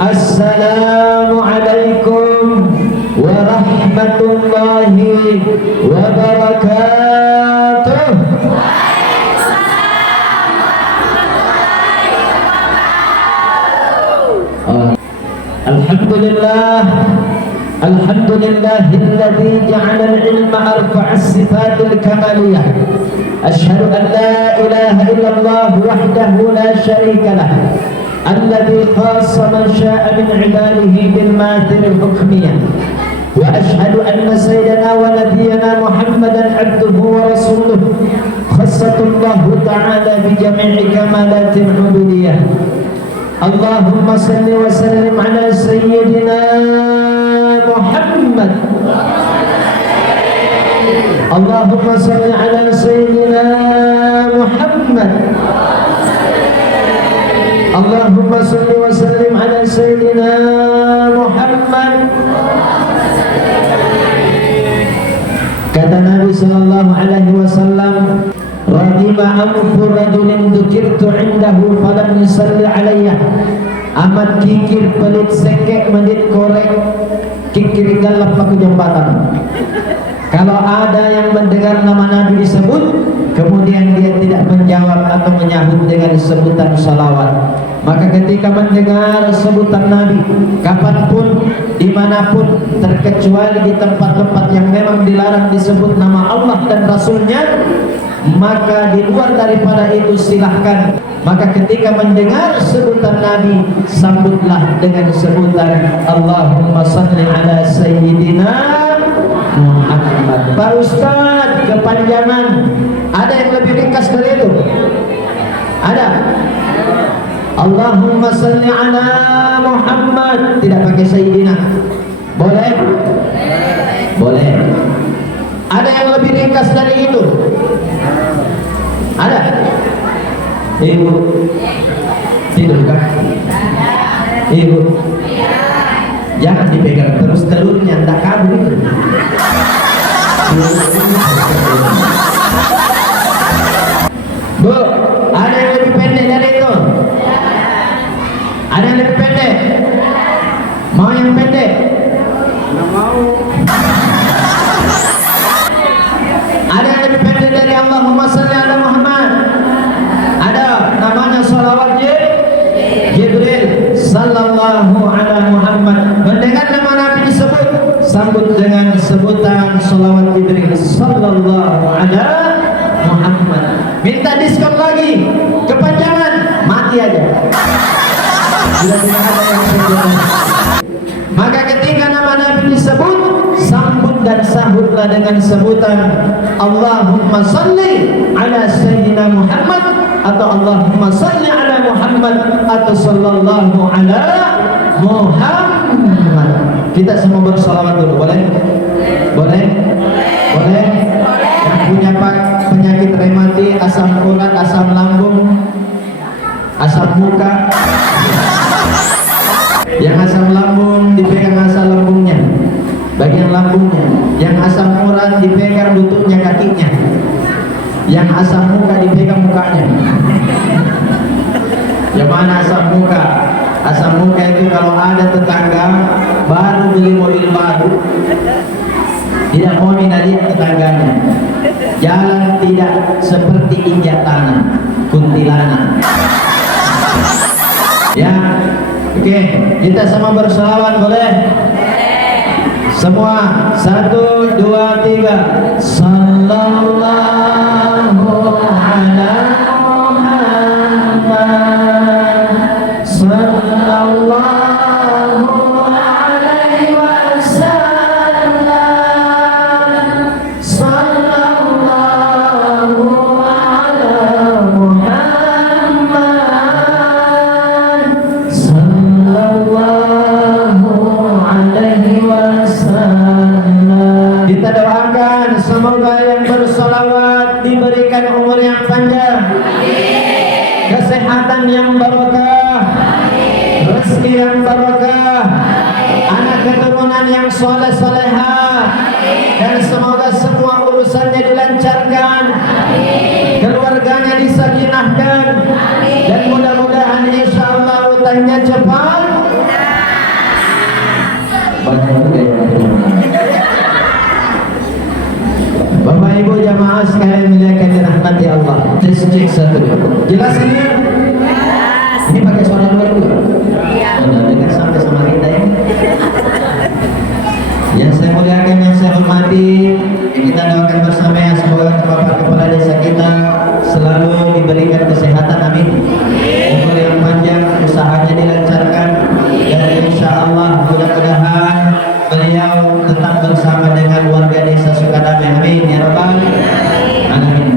Assalamualaikum warahmatullahi wabarakatuh. Alhamdulillah, alhamdulillahilladzi ja'ala al-ilma arfa'a as-sifatil kamaliyah. Asyhadu an la ilaha illallah wahdahu la syarika lah, alladzi khassa man syaa'a min 'ibadihi bil mathil hukmiyah. Wa asyhadu anna sayyidana wa nabiyyana Muhammadan 'abduhu wa rasuluh, khassatullahu ta'ala bi jami'i kamalatil 'ubudiyah. Allahumma salli wa sallim ala sayyidina Muhammad. Allahumma salli ala sayyidina Muhammad. Allahumma salli wa sallim ala sayyidina Muhammad. Kata Nabi sallallahu alaihi wasallam, Radiba anfu rajulin dzukirtu indahu falam yusalli alayya. Amat kikir pelit sekek mendit korek kikir galap paku jambatan. Kalau ada yang mendengar nama Nabi disebut kemudian dia tidak menjawab atau menyahut dengan sebutan salawat, maka ketika mendengar sebutan Nabi kapanpun dimanapun, terkecuali di tempat-tempat yang memang dilarang disebut nama Allah dan Rasulnya, maka di luar daripada itu silahkan. Maka ketika mendengar sebutan Nabi, sambutlah dengan sebutan Allahumma salli ala sayyidina Muhammad. Pak Ustaz, kepanjangan ada yang lebih ringkas dari itu? Ada? Allahumma salli ala Muhammad, tidak pakai sayyidina. Boleh? Boleh. Ada yang lebih ringkas dari itu? Ada? Ibu tidur kan? Ibu jangan dipegang terus telurnya, tak kabur itu. Bu, ada yang lebih pendek dari itu? Ada yang lebih pendek? Mau yang pendek? Nggak mau. Ada yang lebih pendek dari Allahumma salli ala Muhammad? Ada, namanya salawat Jibril sallallahu ala Muhammad. Mendengar nama Nabi disebut, sambut dengan sebutan salawat Jibril sallallahu ala Muhammad. Minta diskon lagi, kepanjangan, mati aja. Sudah tidak ada yang sebutkan. Maka ketika nama Nabi disebut, sambut dan sahutlah dengan sebutan Allahumma salli ala sayyidina Muhammad, atau Allahumma salli ala Muhammad, atau sallallahu ala Muhammad. Kita semua bersalawat dulu, boleh? Boleh? Boleh? Yang punya penyakit rematik, asam urat, asam lambung, asam muka, yang asam lambung dipegang asam lambungnya, bagian lambungnya. Yang asam urat dipegang lututnya, kakinya. Yang asam muka dipegang mukanya. Yang mana asam muka? Asam muka itu kalau ada tetangga baru beli mobil baru, tidak mau lihat tetangganya, jalan tidak seperti injak tanah, kuntilanak. Ya, oke, kita sama berselawat boleh? Semua, 1, 2, 3. Sallallahu ala Muhammad, sallallahu alaihi wasallam, sallallahu ala Muhammad, sallallahu alaihi wasallam. Kita doakan semoga yang bersolawat diberikan umur yang panjang, kesehatan yang barokah, rezeki yang barokah, anak keturunan yang soleh-solehah, dan semoga semua urusannya dilancarkan, keluarganya disakinahkan, dan mudah-mudahan insyaallah utangnya cepat Jemaah sekalian muliakan dirahmati Allah. Tes cek satu. Jelas ini? Ini pakai suara luar dulu. Dengar sampai sama kita ya. Yang saya muliakan, yang saya hormati, kita doakan bersama ya, semoga Bapak Kepala Desa kita selalu diberikan kesehatan, amin. Umur yang panjang, usahanya dilancarkan, dan insya Allah mudah-mudahan beliau tetap bersama dengan warga desa Sukadamai, amin ya rabbal alamin.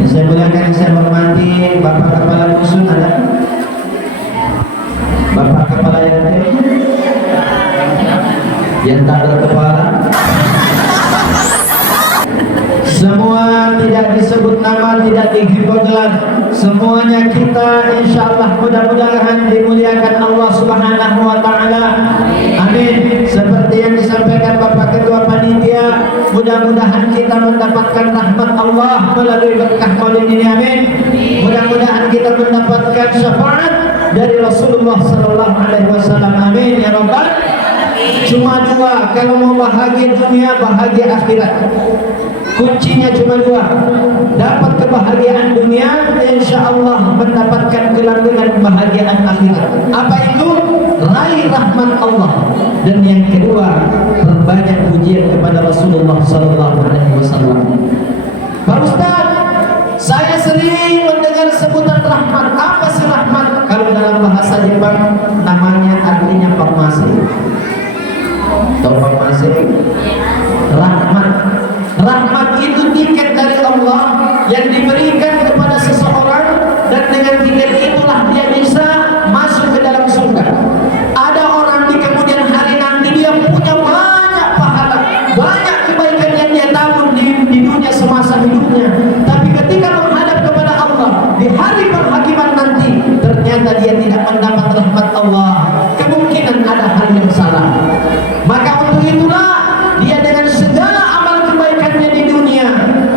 Yang saya muliakan, yang saya hormati, Bapak Kepala Dusun ada? Bapak Kepala RT yang tak berkepala, semua tidak disebut nama, tidak digelar, semuanya kita insya Allah mudah-mudahan dimuliakan Allah Subhanahu wa Ta'ala, amin. Seperti yang disampaikan Bapak Ketua Panitia, mudah-mudahan kita mendapatkan rahmat Allah melalui berkah maulid ini, amin. Mudah-mudahan kita mendapatkan syafaat dari Rasulullah Sallallahu Alaihi Wasallam, amin ya rabbal. Cuma dua, kalau mau bahagia dunia, bahagia akhirat. Kuncinya cuma dua. Dapat kebahagiaan dunia, insya Allah mendapatkan kelanggengan kebahagiaan akhirat. Apa itu? Raih rahmat Allah. Dan yang kedua, perbanyak pujian kepada Rasulullah Sallallahu Alaihi Wasallam. Pak Ustaz, saya sering mendengar sebutan rahmat. Apa sih rahmat? Kalau dalam bahasa Jepang namanya artinya farmasi. Tahu farmasi? Rahmat. Rahmat itu tiket dari Allah yang diberikan kepada seseorang, dan dengan tiket itulah dia bisa masuk ke dalam surga. Ada orang di kemudian hari nanti dia punya banyak pahala, banyak kebaikan yang dia tabur di dunia semasa hidupnya, tapi ketika menghadap kepada Allah di hari penghakiman nanti, ternyata dia tidak mendapat rahmat Allah. Kemungkinan ada hal yang salah. Maka untuk itulah dia dengan segala amal kebaikannya di dunia,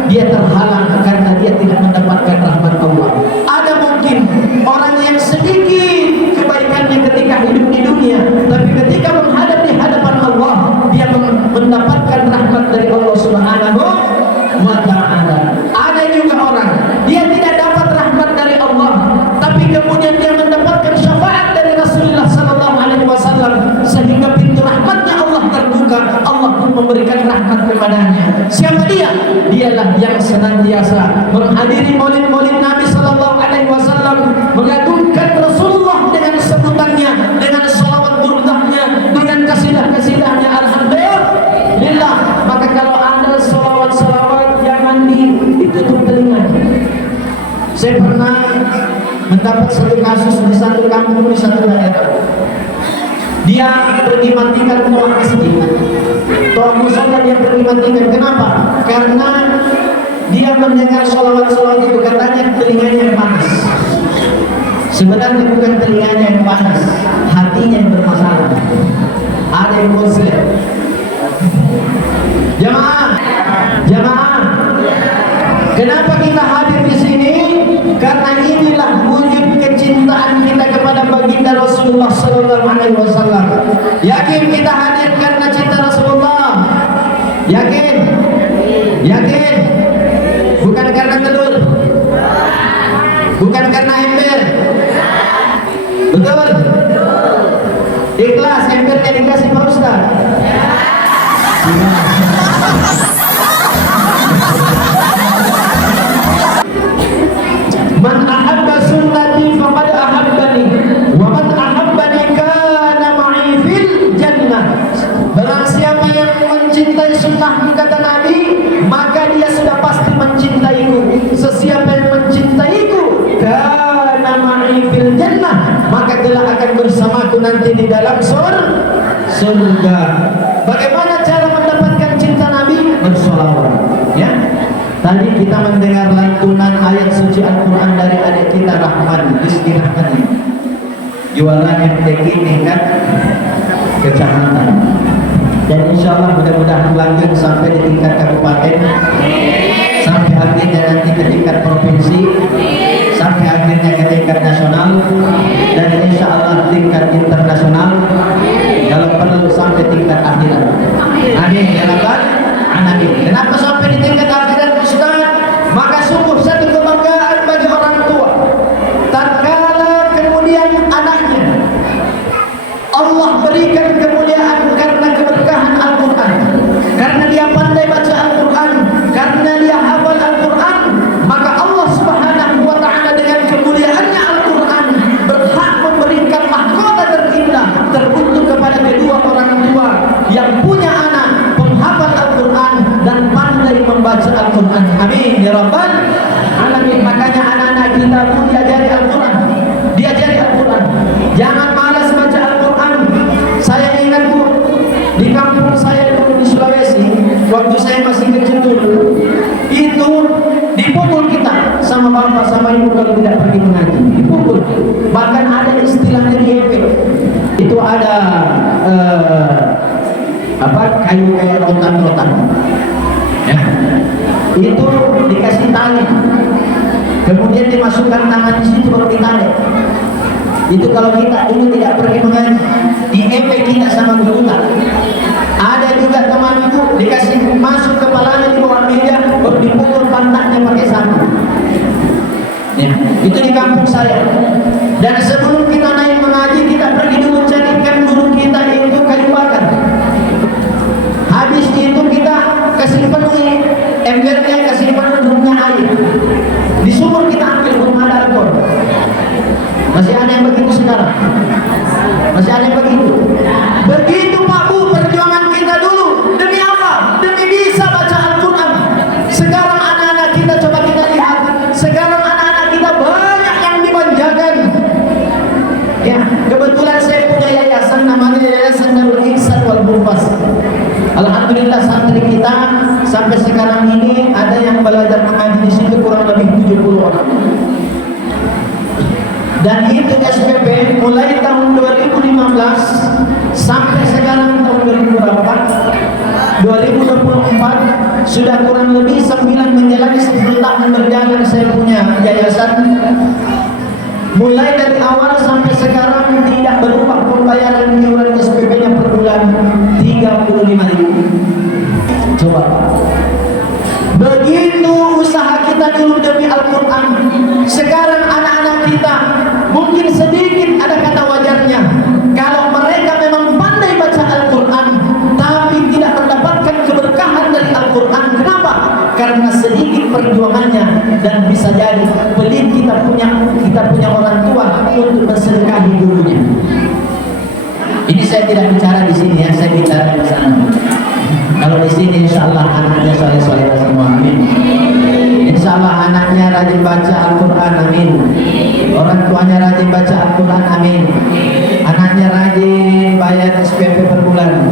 dia terhalang karena dia tidak mendapatkan rahmat Allah. Ada mungkin orang yang sedikit kebaikannya ketika hidup di dunia, tapi ketika menghadap di hadapan Allah, dia mendapatkan rahmat dari Allah Subhanahu wa Ta'ala. Ada juga orang dia tidak dapat rahmat dari Allah, tapi kemudian dia mendapatkan syafaat dari Rasulullah Sallallahu Alaihi Wasallam, sehingga pintu rahmatnya Allah terbuka. Allah pun memberikan rahmat kepadanya. Siapa dia? Dialah yang senantiasa menghadiri maulid-maulid Nabi Sallallahu Alaihi Wasallam, mengagungkan Rasulullah dengan sebutannya, dengan salawat burdahnya, dengan kasidah-kasidahnya. Alhamdulillah. Maka kalau ada salawat-salawat, jangan ditutup telinganya. Saya pernah mendapat satu kasus di satu kampung, di satu daerah. Dia pergi matikan toa masjid, toa musola, dia pergi matikan. Kenapa? Karena dia mendengar salawat-salawat itu, katanya telinganya yang panas. Sebenarnya bukan telinganya yang panas, hatinya yang bermasalah. Ada yang muslim. Jamaah, jamaah. Kenapa kita hadir di sini? Karena inilah wujud kecintaan kita kepada baginda Rasulullah Sallallahu Alaihi Wasallam. Yakin kita hadir karena cinta Rasulullah? Yakin? Yakin? Bukan karena telur? Bukan karena ember? Betul? Ikhlas embernya dikasih Pak Ustaz? Man ahabba sunnati faqad ahabbani, wa man ahabbani kana ma'i fil jannah. Barang siapa yang mencintai sunnahku, kata Nabi, maka dia sudah pasti mencintaiku. Sesiapa yang mencintaiku, kana ma'i fil jannah, maka kelak akan bersamaku nanti di dalam surga. Bagaimana cara mendapatkan cinta Nabi? Bersolawat, ya. Tadi kita mendengar lantunan ayat suci Al-Quran dari adik kita Rahman, Rizki Rahmani, jualan MTQ tingkat kecamatan, dan insya Allah mudah-mudahan lanjut sampai di tingkat kabupaten, sampai akhirnya nanti ke tingkat provinsi, sampai akhirnya ke tingkat nasional, dan insya Allah tingkat internasional, kalau perlu sampai tingkat akhirat. Amin ya rabbal alamin. Kenapa sampai di tingkat akhirat Ustaz? bapak sama ibu kalau tidak pergi mengaji, dipukul. Bahkan ada istilahnya di EP. Itu ada kayu kayak rotan-rotan. Ya. Itu dikasih tali. Kemudian dimasukkan tangan di situ baru ditarik. Itu kalau kita dulu tidak pergi mengaji, di EP kita sama guru kita. Ada juga teman itu dikasih masuk kepalanya di bawah meja, baru dipukul pantatnya pakai sapu. Ya, itu di kampung saya. Dan sebelum kita naik mengaji, kita pergi dulu carikan guru kita itu kayu bakar. Habis itu kita kasih penuhi embernya, kasih penuhnya air. Di sumur kita ambil rumah darkor. Masih ada yang begitu sekarang? Masih ada yang begitu? Begitu Pak Bu, perjuangan kita dulu. Demi apa? Demi bisa baca Al-Quran. Sekarang anak-anak kita, coba kita lihat. Sekarang anak-anak kita banyak yang dimanjakan. Ya, kebetulan saya punya yayasan, namanya Yayasan Darul Ihsan wal Mufas. Alhamdulillah santri kita sampai sekarang ini ada yang belajar mengaji di situ kurang lebih 70 orang. Dan itu SPP mulai tahun 2015 sampai sekarang tahun 2024 sudah kurang lebih 9 menjalani 10 tahun berjalan saya punya yayasan. Mulai dari awal sampai sekarang tidak berubah pembayaran iuran SPP-nya per bulan 35.000. Coba. Begitu usaha kita dulu demi Al-Quran. Sekarang anak-anak kita mungkin sedikit ada kata wajarnya. Kalau mereka memang pandai baca Al-Quran tapi tidak mendapatkan keberkahan dari Al-Quran. Kenapa? Karena sedikit perjuangannya. Dan bisa jadi pelit kita punya orang tua untuk bersedekahi gurunya. Ini saya tidak bicara di sini ya, saya bicara di sana. Kalau di sini insya Allah anaknya soleh-soleh semua, amin. Insya Allah anaknya rajin baca Al-Quran, amin. Orang tuanya rajin baca Al-Quran, amin. Anaknya rajin bayar SPP per bulan.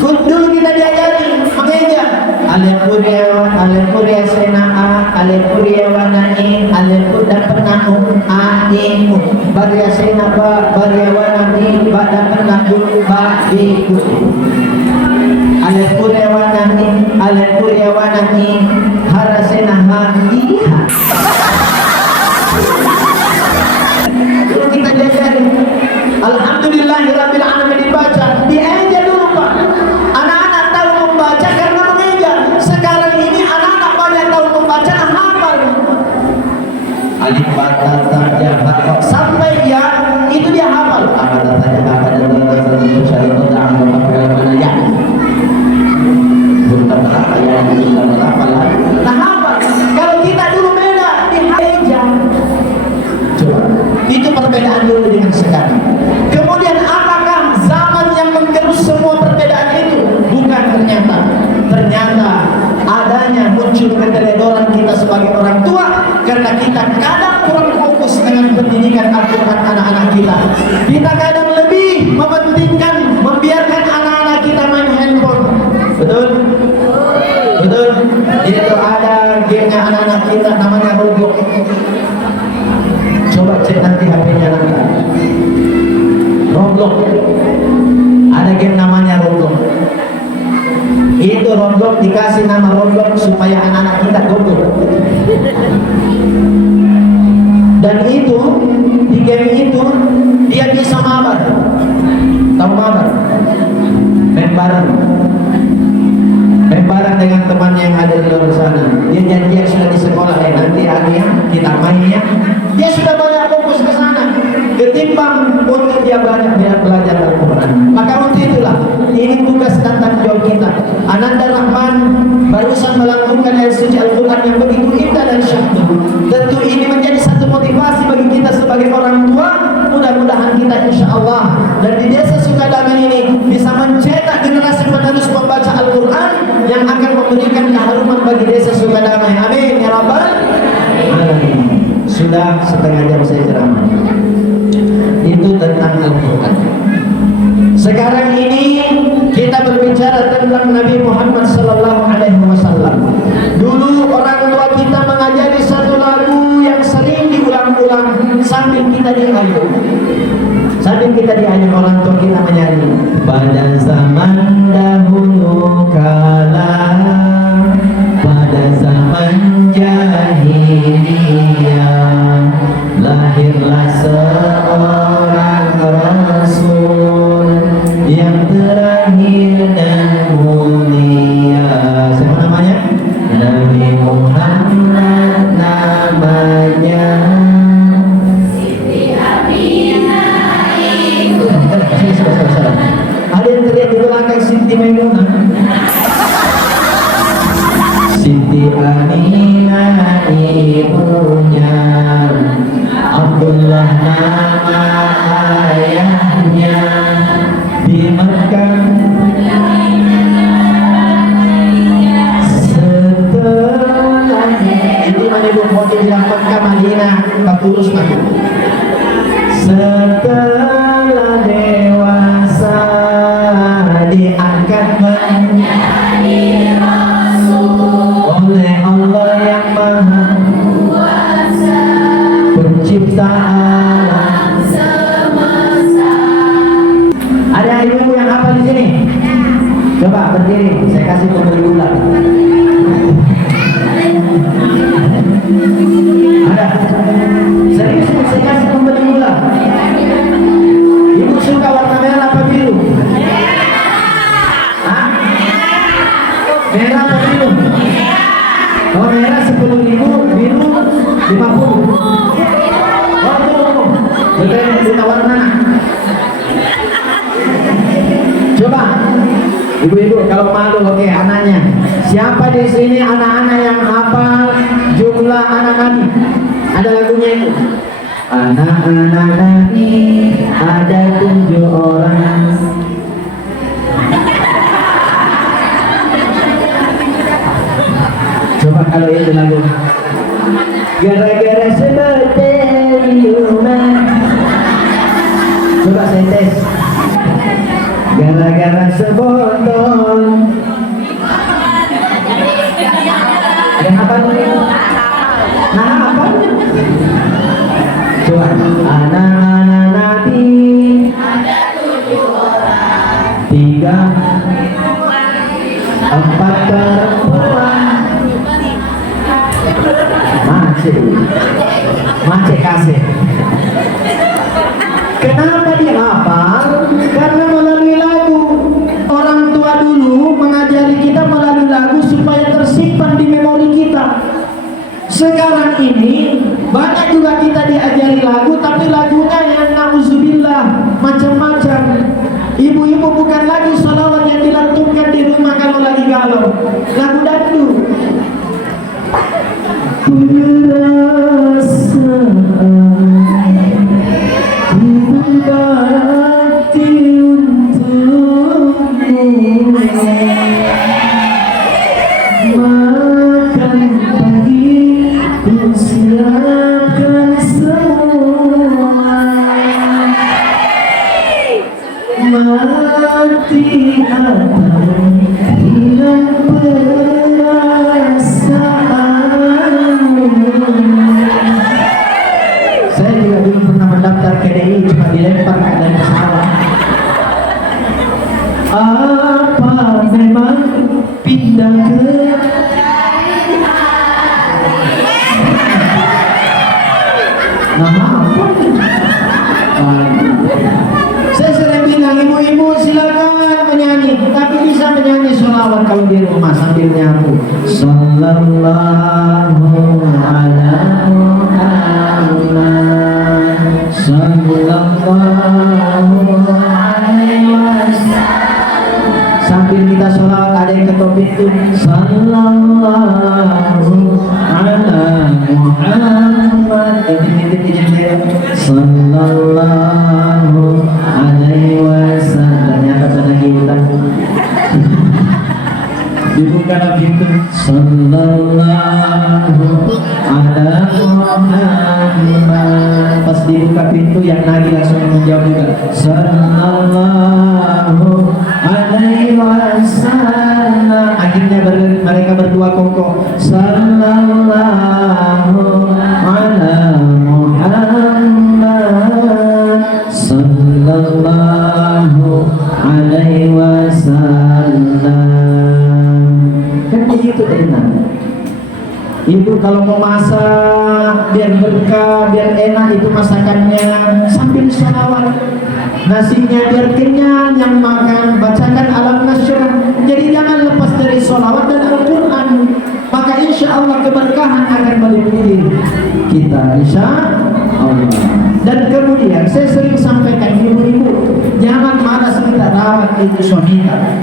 Dulu kita diajari mengeja Al-Qur'an senaa Al-Qur'an wanai Al-Qur'an penahu aimu Baria senaba Baria wanani Bada penahu ba'iku Al-Qur'an wanani Harasena hadiha. Dulu kita diajari Alhamdulillahirabbil alamin dibaca. Diajar dulu Pak. Anak-anak tahu membaca karena mengeja. Sekarang ini anak-anak banyak tahu membaca dan hafal. Alif bata ta ya hafal sampai ya itu dia hafal. Apa tanya apa dan syariat ta'ala mana ya. Bukan apa ya, bukan apa lagi. Nah hafal. Kalau kita dulu beda diajar. Coba. Itu perbedaan dulu dengan sekarang. Kemudian apakah zaman yang menggerus semua perbedaan itu? Bukan, ternyata adanya muncul keteledoran kita sebagai orang tua karena kita kadang kurang fokus dengan pendidikan Al-Quran anak-anak kita. Kita kadang lebih mementingkan membiarkan anak-anak kita main handphone. Betul? Betul? Itu ada gamenya anak-anak kita namanya Roblox. Coba cek nanti HP-nya nanti. Roblox. Ada game namanya Roblox. Itu Roblox dikasih nama Roblox supaya anak-anak kita goblok. Dan itu di game itu dia bisa mabar. Tahu mabar? Main bareng dengan teman yang ada di luar sana. Dia janjian sudah di sekolah nanti akhirnya kita mainnya. Dia sudah banyak fokus ke sana ketimbang untuk dia banyak belajar Al-Quran. Maka untuk itulah ini tugas dan tanggung jawab kita. Ananda Rahman barusan melakukan ayat suci Al-Quran yang begitu indah dan syahdu. Tentu ini menjadi satu motivasi bagi kita sebagai orang tua. Mudah-mudahan kita insya Allah dan di desa Sukadamai ini bisa mencetak generasi penerus membaca Al-Quran yang akan memberikan keharuman bagi desa Sukadamai. Amin ya Rabbal Alamin. Sudah setengah jam saya ceramah. Itu tentang Al-Quran. Sekarang ini kita berbicara tentang Nabi Muhammad sallallahu alaihi wasallam. Dulu orang tua kita mengajari satu kita diajak orang tua kita menyanyi. Pada zaman dahulu kala, pada zaman jahiliyah, lahirlah seorang Rasul yang terakhir dan mulia. Siapa namanya? Nabi Muhammad namanya. Ada yang teriak di belakang Siti Maimunah. Siti Aminah ibunya, Abdullah nama ayahnya. Di Mekah setelah itu mana ibu mau bilang Mekah Madinah Katurus Mekah. Setelah dewasa diangkat menjadi Rasul oleh Allah yang Maha Kuasa, Pencipta alam semesta. Ada ibu yang hafal di sini? Coba berdiri, saya kasih pemberi gula. Ada? Serius, saya kasih pemberi gula. Ibu suka warna merah apa biru? Hah? Merah apa biru? Kalau merah 10.000, biru 50. Oh tuh, betul kita warna. Coba, ibu-ibu kalau malu, oke, anaknya. Siapa di sini anak-anak yang hafal jumlah anak Nabi? Ada lagunya itu. Anak-anak Nabi ada 7 orang. Coba kalau itu lagu. Gara-gara sebateriuman. Coba saya tes. Gara-gara sebotol. Yang apa nih? Nah apa? Coba. Anak-anak Nabi ada 7 orang. 3, 4 perempuan. Macet kasih. Kenapa dihafal? Karena melalui lagu. Orang tua dulu mengajari kita melalui lagu supaya tersimpan di memori kita. Sekarang ini banyak juga kita diajari lagu, tapi lagunya yang na'udzubillah macam-macam. Ibu-ibu bukan lagi sholawat yang dilantunkan di rumah kalau lagi galau. Lagu dangdut. Apa memang pindah ke nama apa? Saya sering bilang ibu-ibu silakan menyanyi, tapi bisa menyanyi sholawat kalau di rumah sambil nyapu. Sallallahu ala Muhammad, sallallahu alaihi wasallam. Sambil kita sholawat ada yang ketok pintu. Sallallahu ala Muhammad. Sallallahu alaihi wasallam. Ternyata pada kita dibuka pintu. Sallallahu ala Muhammad. Pas dibuka pintu yang nagih langsung menjawab juga. Sallallahu alaihi wasallam. Akhirnya mereka berdua kongko. Sallallahu ala Muhammad. Sallallahu Ibu kalau mau masak biar berkah, biar enak itu masakannya, sambil sholawat. Nasinya biar kenyang, yang makan bacakan alam nasyurah. Jadi jangan lepas dari sholawat dan Al-Quran, maka insya Allah keberkahan akan meliputi kita, insya Allah. Dan kemudian saya sering sampaikan, ibu-ibu jangan malas kita rawat itu suami kita,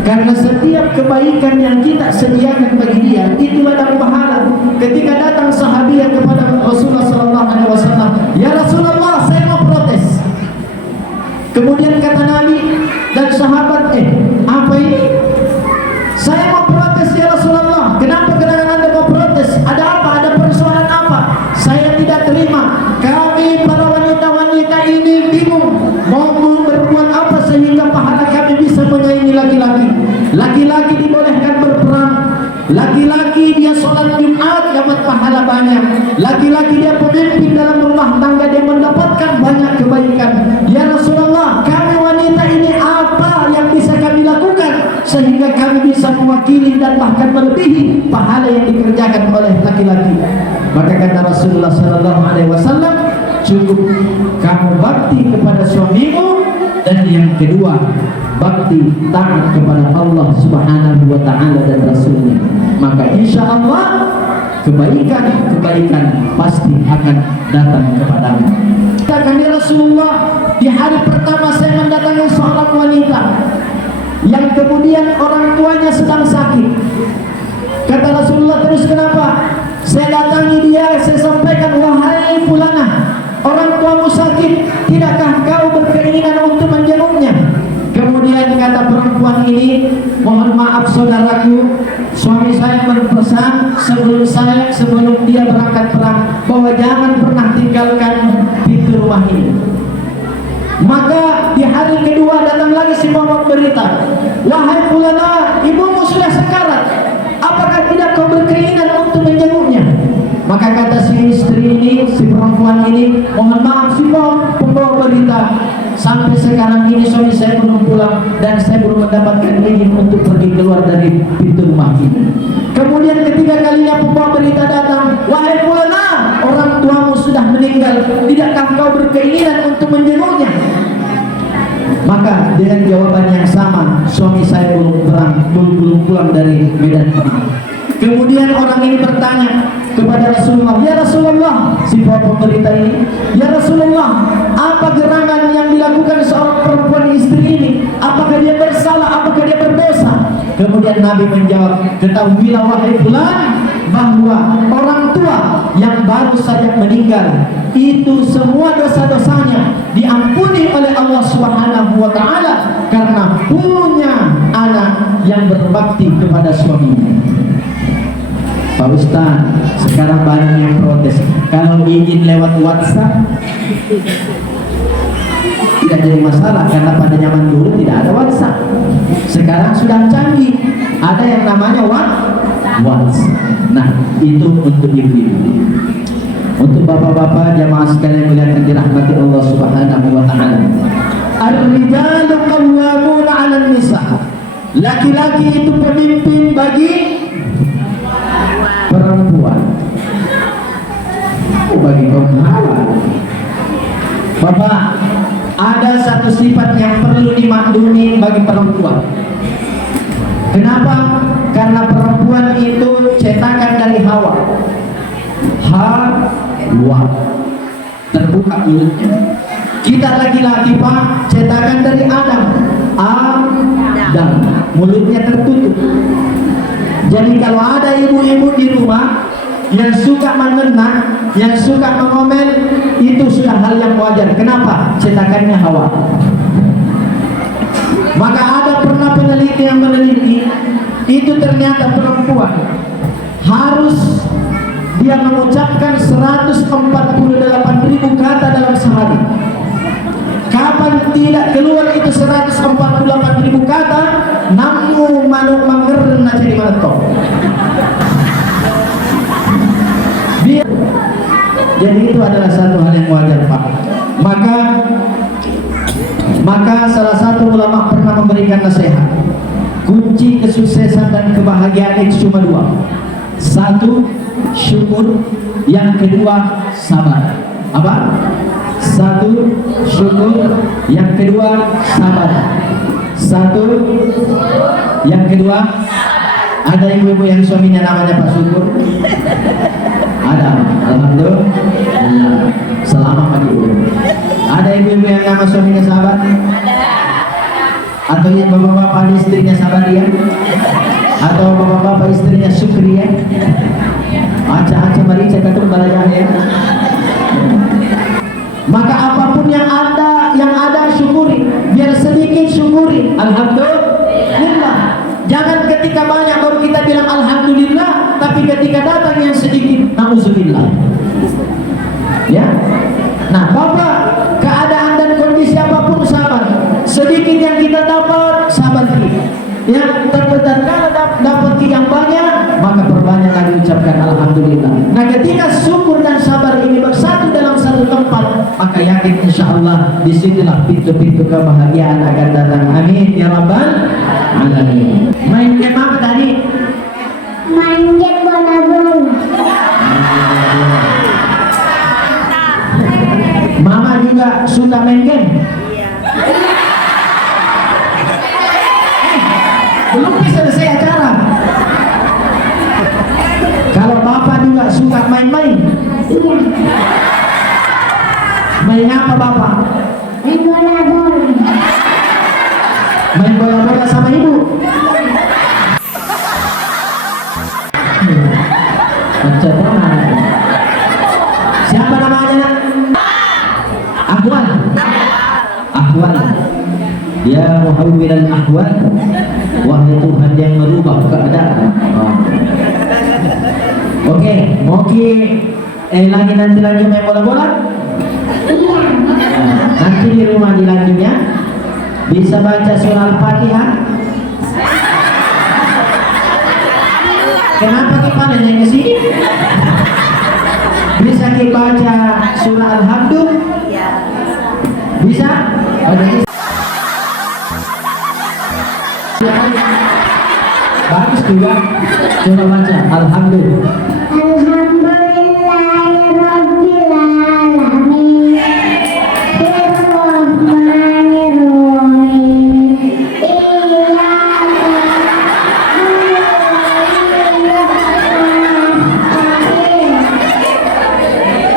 karena setiap kebaikan yang kita sediakan bagi dia itu ada pahala. Ketika datang sahabiah kepada Rasulullah SAW, ya Rasulullah, saya mau protes. Kemudian kata Nabi dan sahabat, apa ini? Saya mau protes ya Rasulullah. Kenapa Anda mau protes? Ada apa? Ada persoalan apa? Saya tidak terima. Kami para wanita-wanita ini bingung mau berbuat apa sehingga pahala kami bisa menyaingi laki-laki. Laki-laki dibolehkan berperang, laki-laki dia sholat Jumat dapat pahala banyak, laki-laki dia pemimpin dalam rumah tangga dia mendapatkan banyak kebaikan. Ya Rasulullah, kami wanita ini apa yang bisa kami lakukan sehingga kami bisa mewakili dan bahkan melebihi pahala yang dikerjakan oleh laki-laki? Maka kata Rasulullah SAW, cukup kamu bakti kepada suamimu, dan yang kedua bakti taat kepada Allah Subhanahu wa Ta'ala dan Rasulnya. Maka insya Allah kebaikan pasti akan datang kepadamu. Kata Rasulullah, di hari pertama saya mendatangi seorang wanita yang kemudian orang tuanya sedang sakit. Kata Rasulullah, terus kenapa? Saya datangi dia, saya sampaikan, wahai fulanah, orang tuamu sakit, tidakkah kau berkeinginan untuk menjenguknya? Kemudian kata perempuan ini, mohon maaf saudaraku, suami saya berpesan sebelum dia berangkat perang bahwa jangan pernah tinggalkan pintu rumah ini. Maka di hari kedua datang lagi si Muhammad berita, wahai fulana, ibumu sudah sekarat, apakah tidak kau berkeinginan untuk menjenguknya? Maka kata si istri ini, si perempuan ini, mohon maaf si pembawa berita, sampai sekarang ini suami saya belum pulang dan saya belum mendapatkan izin untuk pergi keluar dari pintu rumah ini. Kemudian ketiga kalinya pembawa berita datang, wahai fulana, orang tuamu sudah meninggal, tidakkah kau berkeinginan untuk menjenguknya? Maka dengan jawaban yang sama, suami saya belum pulang dari medan perang. Kemudian orang ini bertanya kepada Rasulullah, ya Rasulullah, si pemberita ini, ya Rasulullah, apa gerangan yang dilakukan seorang perempuan istri ini? Apakah dia bersalah? Apakah dia berdosa? Kemudian Nabi menjawab, ketahuilah wahai fulan, bahwa orang tua yang baru saja meninggal itu semua dosa-dosanya diampuni oleh Allah Subhanahu wa Ta'ala karena punya anak yang berbakti kepada suaminya. Pak Ustaz, sekarang banyak yang protes kalau izin lewat WhatsApp tidak jadi masalah, karena pada zaman dulu tidak ada WhatsApp. Sekarang sudah canggih, ada yang namanya WhatsApp. Nah, itu untuk ibu-ibu. Untuk bapak-bapak jamaah sekalian yang dirahmati Allah Subhanahu wa Ta'ala, ar-rijalu qawwamuna 'alan nisa. Laki-laki itu pemimpin bagi perempuan. Bagi perempuan. Bapak, ada satu sifat yang perlu dimaklumi bagi perempuan. Kenapa? Karena perempuan itu cetakan dari Hawa. Hawa terbuka mulutnya. Kita laki-laki Pak, cetakan dari Adam. Adam mulutnya tertutup. Jadi kalau ada ibu-ibu di rumah yang suka menenang, yang suka mengomel, itu sudah hal yang wajar. Kenapa? Cetakannya Hawa. Maka ada pernah peneliti yang meneliti, itu ternyata perempuan harus dia mengucapkan 148.000 kata dalam sehari. Kapan tidak keluar itu 148.000 kata, namu manuk mangerna jadi meletok. Jadi itu adalah satu hal yang wajar Pak. Maka salah satu ulama pernah memberikan nasihat, kunci kesuksesan dan kebahagiaan itu cuma dua. Satu, syukur, yang kedua sabar. Apa? Satu syukur, yang kedua sabar. Satu, yang kedua. Ada ibu-ibu yang suaminya namanya Pak Syukur? Ada, alhamdulillah. Selamat pagi ibu. Ada ibu-ibu yang nama suaminya sabar? Atau yang bapak-bapak istrinya sabar ya? Atau bapak-bapak istrinya syukri ya? Aca-aca mari kita kembali ya. Maka apapun yang ada syukuri, biar sedikit syukuri. Alhamdulillah. Jangan ketika banyak baru kita bilang alhamdulillah, tapi ketika datang yang sedikit, nauzubillah. Ya. Nah, Bapak, keadaan dan kondisi apapun sabar. Sedikit yang kita dapat, sabar kita. Ya, tatkala dapat yang banyak, maka perbanyak lagi ucapkan alhamdulillah. Nah, ketika syukur dan sabar ini bersatu dalam satu tempat, maka yakin insyaallah disitulah pintu-pintu kebahagiaan akan datang. Amin ya rabbal alamin. Main game apa tadi? Main game bola-bola. Mama juga suka main game. Belum selesai acara. Kalau bapak juga suka main-main. Iya. Main apa bapak? Main bola-bola. Main bola-bola sama ibu. Macam mana? Siapa namanya? Ahwal. Ahwal. Dia muhawwilal ahwal. Wahai Tuhan yang merubah keadaan. Oke, mau lagi nanti main bola-bola? Iya. Nanti di rumah dilanjutnya. Bisa baca surah Al-Fatihah? Kenapa kita nanya ke sini? Bisa kita baca surah Al-Hamdulillah? Bisa? Bagus juga. Coba baca Alhamdulillah. Alhamdulillahirabbil alamin. Bismillahirrahmanirrahim.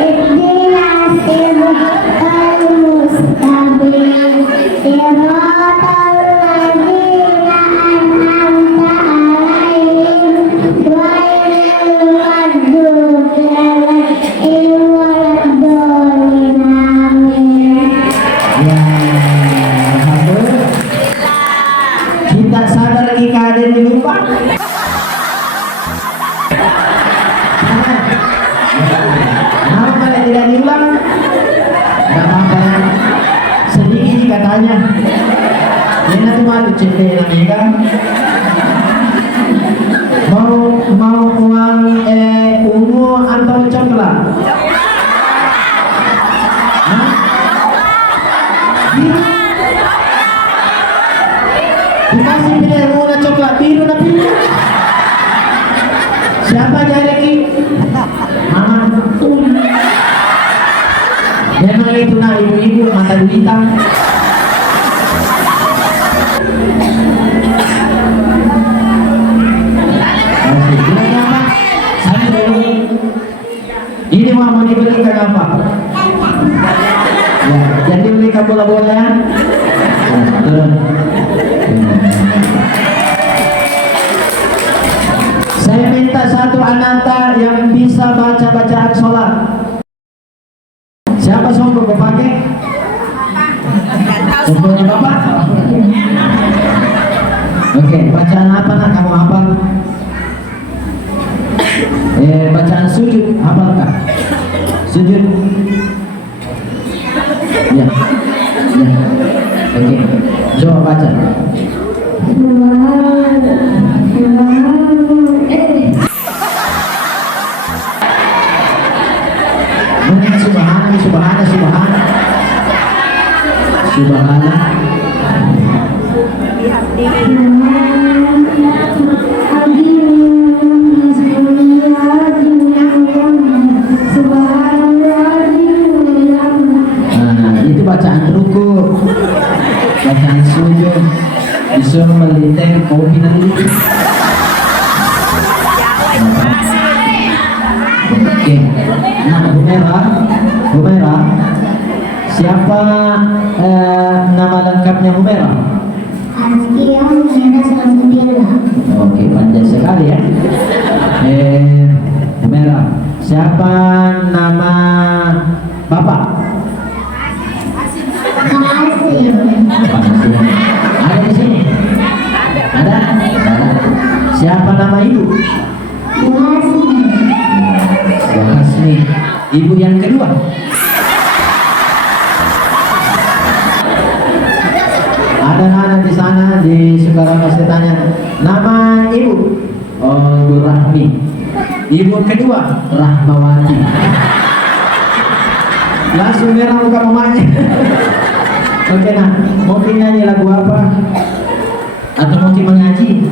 Ihdinas siratal mustaqim. Siratal ladzina an'amta 'alaihim ghairil maghdubi 'alaihim waladdallin. Amin. Ya, Alhamdulillah. Kita sadar jika ada yang lupa. Kenapa kalau tidak diulang? Tidak apa-apa. Sedikit katanya. Ini nanti malu cerita namanya. Mau uang ungu atau coklat? Hah? Biru. Dikasih pilih ungu dan coklat, biru dan biru. Siapa jadi? Mama. Memang itu nah ibu-ibu mata duitan. Ini mau dibelikan apa? Ya, jadi belikan bola-bola ya. Saya minta satu ananta yang bisa baca bacaan sholat. Siapa songkok pakai? Songkoknya bapak? Oke, bacaan apa nak kamu hafal? Bacaan sujud hafalkah? Sujud? Ya, ya. Oke, coba baca. Subhanallah, subhanallah, subhanallah. Subhanallah. bacaan sujud, disuruh melintang kopi nanti. Oke, nah Humairah, siapa nama lengkapnya Humairah? Azkia Humairah Samsudillah. Oke, pandai sekali ya. Humairah, siapa nama bapak? Hasim. Ada di sini? Ada? Siapa nama ibu? Hasmi. Hasmi. Ibu yang kedua? Ada anak di sana di sekolah pasti tanya nama ibu. Oh, Ibu Rahmi. Ibu kedua Rahmawati. Langsung merah muka mamanya. Oke, nah, mungkin nyanyi lagu apa? Atau mungkin mengaji?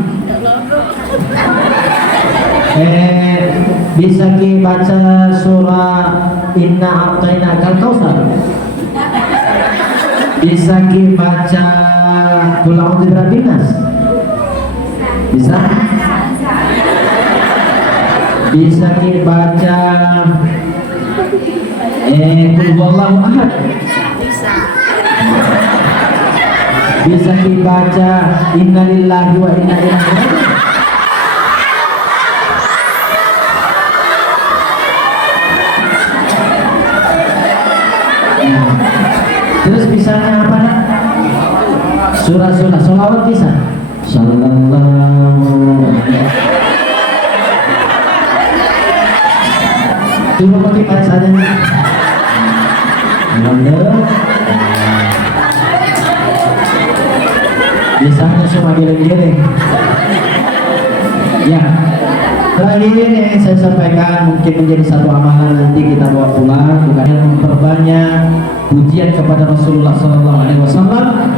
Bisa baca surah Inna A'tainakal Kautsar. Bisa baca Qul a'udzu birabbin nas. Bisa? Bisa baca Qul huwallahu ahad. Bisa dibaca innalillahi wa inna ilaihi raji'un. Terus bisanya apa? Surah-surah sholawat bisa. Sallallahu coba pakai bacanya. Biasanya cuma giling-giling. Ya, terakhir yang saya sampaikan mungkin menjadi satu amalan nanti kita bawa pulang, bukan yang memperbanyak pujian kepada Rasulullah SAW,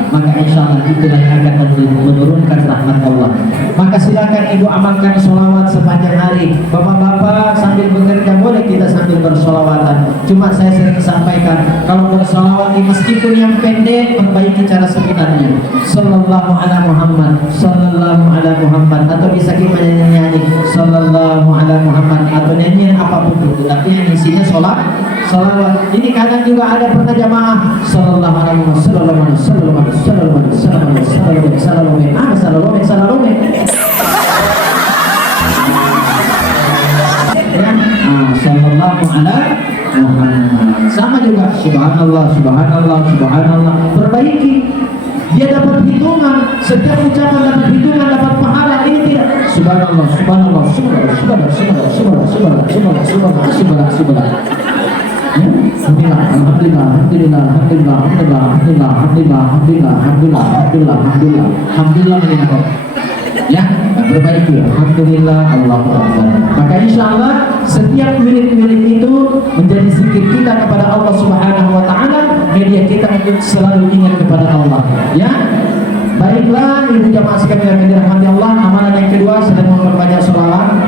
maka insya Allah itulah yang akan menurunkan rahmat Allah. Maka silakan ibu amalkan sholawat sepanjang hari. Bapak-bapak sambil bekerja boleh kita sambil bersolawatan. Cuma saya sering sampaikan kalau bersolawat meskipun yang pendek, perbaiki cara sebenarnya. Sallallahu ala Muhammad, sallallahu ala Muhammad, atau bisa kita nyanyi sallallahu ala Muhammad atau nyanyian apapun itu. Tapi yang isinya sholawat. Ini kadang juga ada pernah jamaah sallallahu alaihi wasallam sallallahu alaihi wasallam sallallahu alaihi wasallam sallallahu ala Muhammad. Sama juga subhanallah subhanallah subhanallah. Perbaiki, dia dapat hitungan, setiap ucapan dapat hitungan, dapat pahala. Ini tidak subhanallah subhanallah subhanallah subhanallah subhanallah subhanallah subhanallah subhanallah subhanallah. Alhamdulillah, alhamdulillah, alhamdulillah, alhamdulillah, alhamdulillah, alhamdulillah, alhamdulillah, alhamdulillah, alhamdulillah, alhamdulillah, alhamdulillah, alhamdulillah. Ya, perbaiki. Alhamdulillah, Allahu Akbar. Maka insya Allah setiap wirid-wirid itu menjadi zikir kita kepada Allah Subhanahu Wa Taala, media kita untuk selalu ingat kepada Allah. Ya, baiklah ibu jamaah sekalian yang dirahmati Allah. Amalan yang kedua sedang memperbanyak sholawat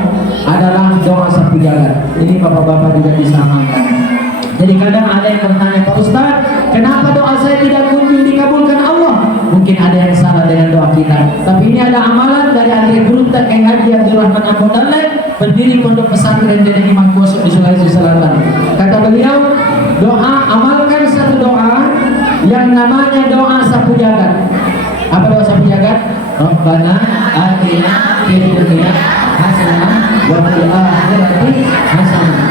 adalah doa sapu jagat. Ini bapak-bapak juga bisa amalkan. Jadi kadang ada yang bertanya, Pak Ustaz, kenapa doa saya tidak kunjung dikabulkan Allah? Mungkin ada yang salah dengan doa kita. Tapi ini ada amalan dari Akhir Gurunta Kang Haji Abdul Rahman Abu Dalek, pendiri pondok pesantren di Imam Kosok di Sulawesi Selatan. Kata beliau, doa, amalkan satu doa yang namanya doa sapu jagat. Apa doa sapu jagat? Rabbana atina fid dunya hasanah wa fil akhirati hasanah.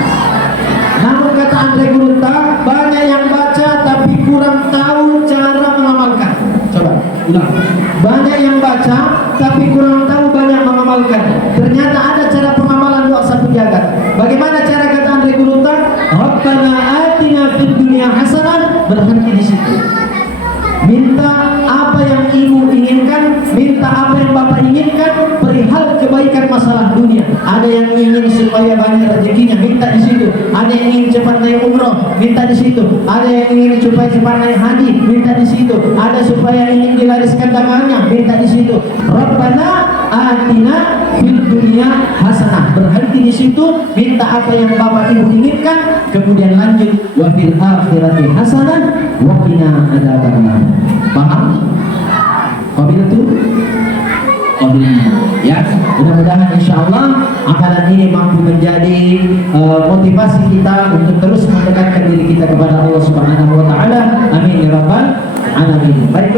Namun kata Andre Gurunta, banyak yang baca tapi kurang tahu cara mengamalkan. Coba ulang. Banyak yang baca tapi kurang tahu banyak mengamalkan. Ternyata ada cara pengamalan doa sapu jagat. Bagaimana cara kata Andre Gurunta? Rabbana atina fid dunya hasanah, berhenti di situ. Minta apa yang ibu inginkan, minta apa yang bapak inginkan, perihal kebaikan masalah dunia. Ada yang ingin supaya banyak rezekinya, minta di situ. Ada yang ingin cepat naik umroh, minta di situ. Ada yang ingin supaya cepat naik haji, minta di situ. Ada supaya ingin dilariskan dagangannya, minta di situ. Rabbana atina fid dunya hasanah, berhenti di situ. Minta apa yang bapak ibu inginkan, kemudian lanjut wa fil akhirati hasanah wa qina adzabannar. Paham? menjadi motivasi kita untuk terus mendekatkan diri kita kepada Allah Subhanahu wa taala. Amin ya rabbal alamin. Baik.